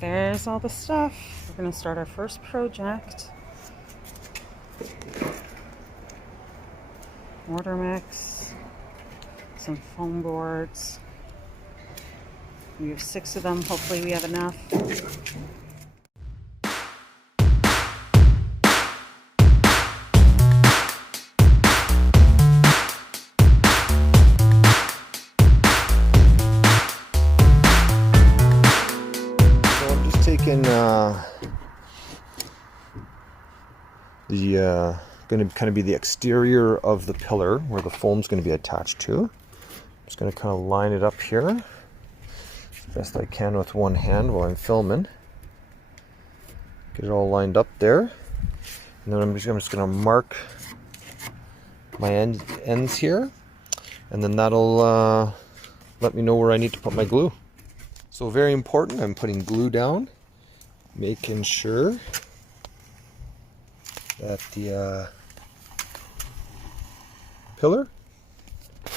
there's all the stuff. We're going to start our first project. Mortar mix, some foam boards. We have 6 of them. Hopefully we have enough. Taking going to kind of be the exterior of the pillar where the foam's going to be attached to. I'm just going to kind of line it up here as best I can with one hand while I'm filming. Get it all lined up there, and then I'm just going to mark my ends here, and then that'll let me know where I need to put my glue. So very important, I'm putting glue down, making sure that the pillar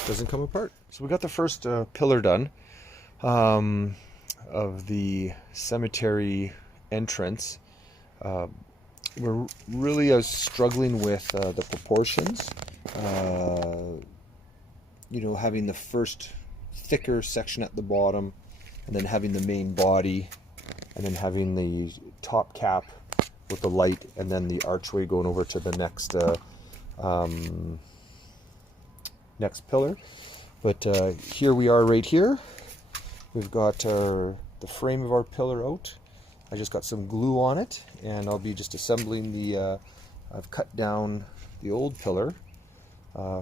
doesn't come apart. So we got the first pillar done of the cemetery entrance. We're really struggling with the proportions. You know, having the first thicker section at the bottom, and then having the main body, and then having the top cap with the light, and then the archway going over to the next next pillar. But here we are right here. We've got the frame of our pillar out. I just got some glue on it, and I'll be just assembling the I've cut down the old pillar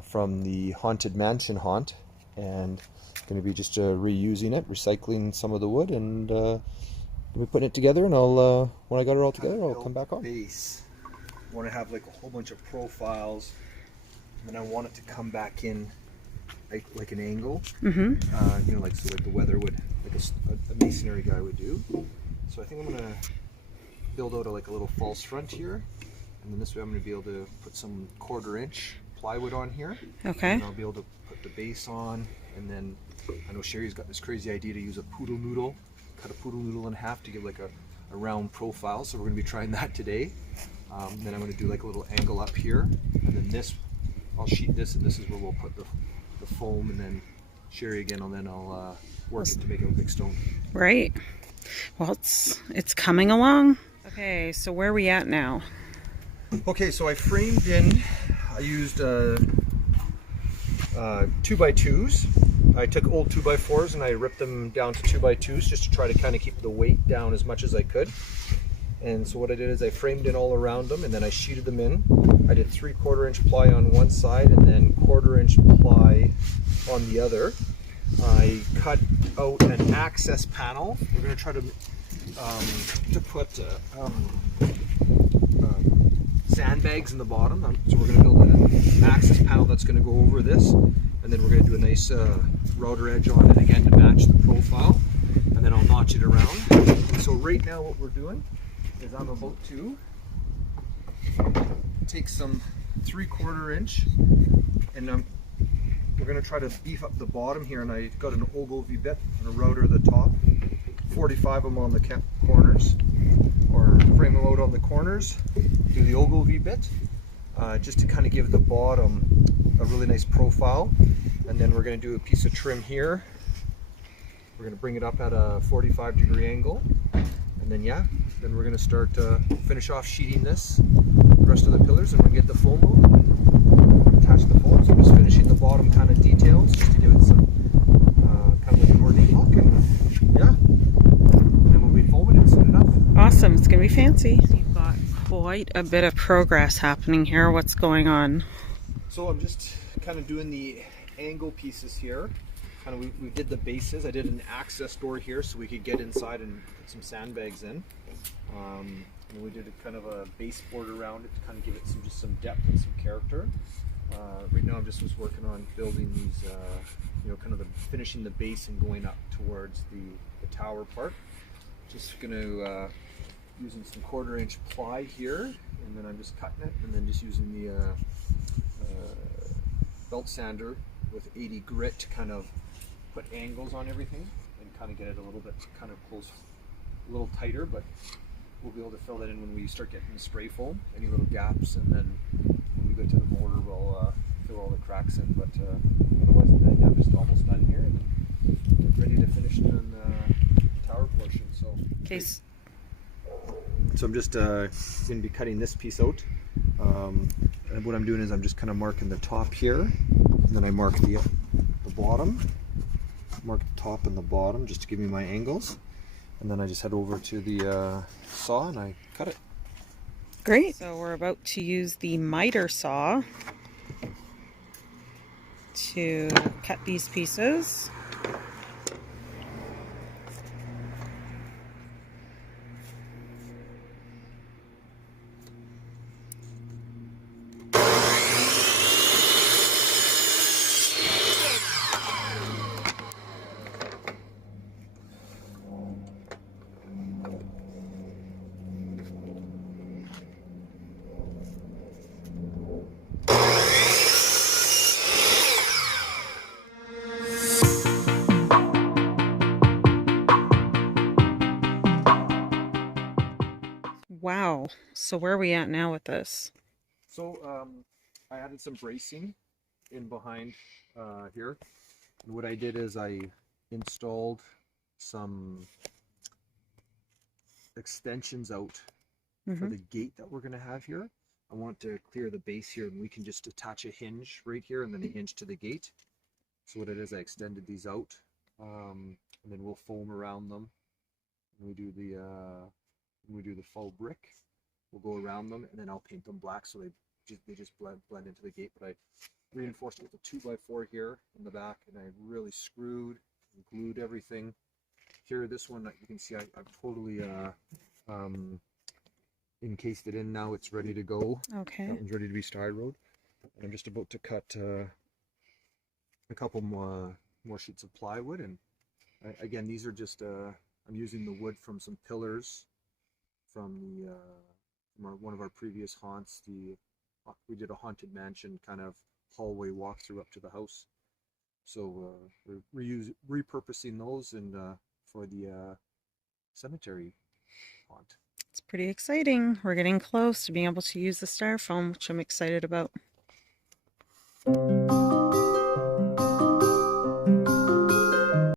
from the Haunted Mansion haunt, and going to be just reusing it, recycling some of the wood, and we're putting it together. And I'll when I got it all together, I'll come back on. Base. I want to have like a whole bunch of profiles, and then I want it to come back in like an angle. Mm-hmm. You know, like the weather would, like a masonry guy would do. So I think I'm gonna build out a little false front here, and then this way I'm gonna be able to put some 1/4-inch plywood on here. Okay. And I'll be able to put the base on, and then I know Sherry's got this crazy idea to use a poodle noodle, cut a poodle noodle in half to give like a round profile. So we're gonna be trying that today. Then I'm gonna do like a little angle up here, and then this, I'll sheet this, and this is where we'll put the foam, and then Sherry again, and then I'll work it to make it a big stone. Right. Well, it's coming along. Okay, so where are we at now? Okay, so I framed in, I used 2x2s. I took old 2x4s and I ripped them down to 2x2s just to try to kind of keep the weight down as much as I could. And so what I did is I framed in all around them, and then I sheeted them in. I did 3/4-inch ply on one side and then 1/4-inch ply on the other. I cut out an access panel. We're going to try to put sandbags in the bottom. So we're going to build an access panel that's going to go over this, and then we're going to do a nice router edge on it again to match the profile, and then I'll notch it around. So right now what we're doing is I'm about to take some 3/4-inch, and we're going to try to beef up the bottom here, and I got an Ogilvy bit and a router at the top, 45 of them on the corners, or frame them out on the corners, do the Ogilvy bit, just to kind of give the bottom a really nice profile. And then we're going to do a piece of trim here. We're going to bring it up at a 45-degree angle, and then then we're going to start finish off sheeting the rest of the pillars, and we're going to get the foam out, attach the foam. So I'm just finishing the bottom kind of details just to give it some kind of like an ornate look, and and then when we foam it, it's soon enough. Awesome, it's gonna be fancy. You've got quite a bit of progress happening here. What's going on? So I'm just kind of doing the angle pieces here. Kind of we did the bases. I did an access door here so we could get inside and put some sandbags in. And we did a kind of a baseboard around it to kind of give it some depth and some character. Right now I'm just was working on building these, kind of finishing the base and going up towards the tower part. Just going to using some 1/4-inch ply here, and then I'm just cutting it, and then just using the belt sander with 80 grit to kind of put angles on everything and kind of get it a little bit kind of a little tighter, but we'll be able to fill that in when we start getting the spray foam, any little gaps, and then when we go to the mortar, we'll fill all the cracks in. But otherwise, yeah, I'm just almost done here, and then ready to finish doing the tower portion. So, Okay. so I'm just going to be cutting this piece out. And what I'm doing is I'm just kind of marking the top here, and then I mark the bottom. Mark the top and the bottom just to give me my angles, and then I just head over to the saw and I cut it. Great. So we're about to use the miter saw to cut these pieces. Wow. So where are we at now with this? So I added some bracing in behind here, and what I did is I installed some extensions out for the gate that we're going to have here. I want to clear the base here, and we can just attach a hinge right here and then a hinge to the gate. So what it is, I extended these out, and then we'll foam around them. When we do the faux brick, we'll go around them, and then I'll paint them black so they just blend into the gate. But I reinforced it with a 2x4 here in the back, and I really screwed and glued everything. Here, this one, you can see I've totally encased it in. Now it's ready to go. Okay. That one's ready to be styroed. And I'm just about to cut a couple more sheets of plywood. And again, these are just I'm using the wood from some pillars from one of our previous haunts. We did a haunted mansion kind of hallway walkthrough up to the house. So we're repurposing those and for the cemetery haunt. It's pretty exciting. We're getting close to being able to use the styrofoam, which I'm excited about.